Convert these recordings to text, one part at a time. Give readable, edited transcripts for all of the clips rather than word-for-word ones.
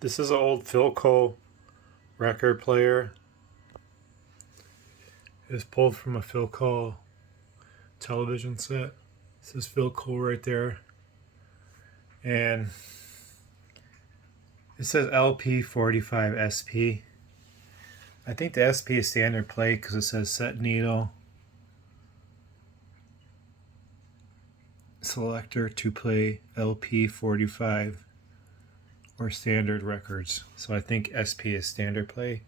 This is an old Philco record player. It was pulled from a Philco television set. It says Philco right there. And it says LP45 SP. I think the SP is standard play because it says set needle, selector to play LP45 or standard records. So I think SP is standard play.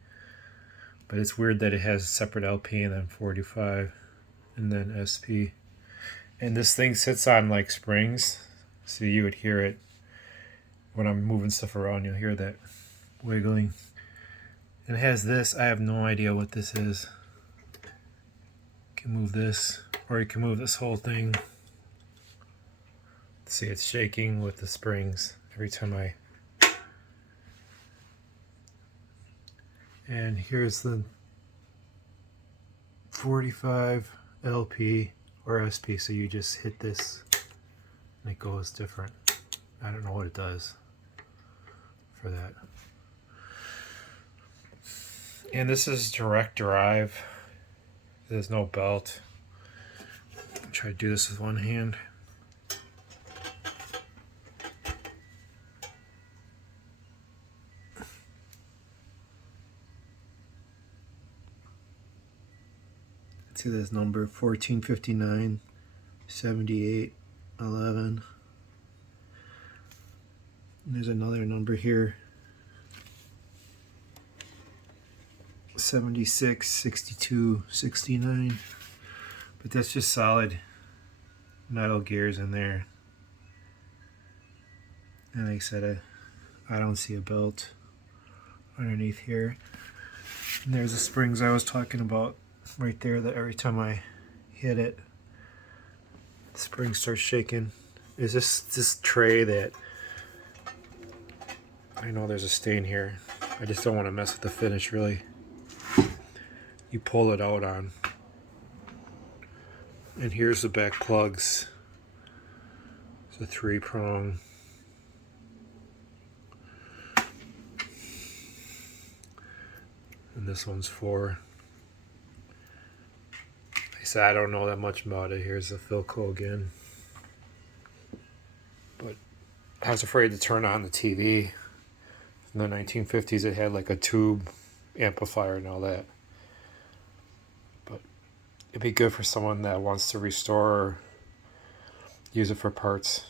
But it's weird that it has a separate LP and then 45 and then SP. And this thing sits on like springs. So you would hear it when I'm moving stuff around. You'll hear that wiggling. And it has this. I have no idea what this is. You can move this, or you can move this whole thing. See, it's shaking with the springs every time I... And here's the 45 LP or SP, so you just hit this and it goes different. I don't know what it does for that. And this is direct drive. There's no belt. I'll try to do this with one hand. See this number 1459 78 11. And there's another number here 76 62 69, but that's just solid metal gears in there. And like I said, I don't see a belt underneath here. And there's the springs I was talking about right there, that every time I hit it, the spring starts shaking. Is this tray that, I know there's a stain here, I just don't want to mess with the finish really. You pull it out on, and here's the back plugs. It's a 3-prong. And this one's 4. I said I don't know that much about it. Here's the Philco again. But I was afraid to turn on the TV. In the 1950s it had like a tube amplifier and all that. But it'd be good for someone that wants to restore or use it for parts.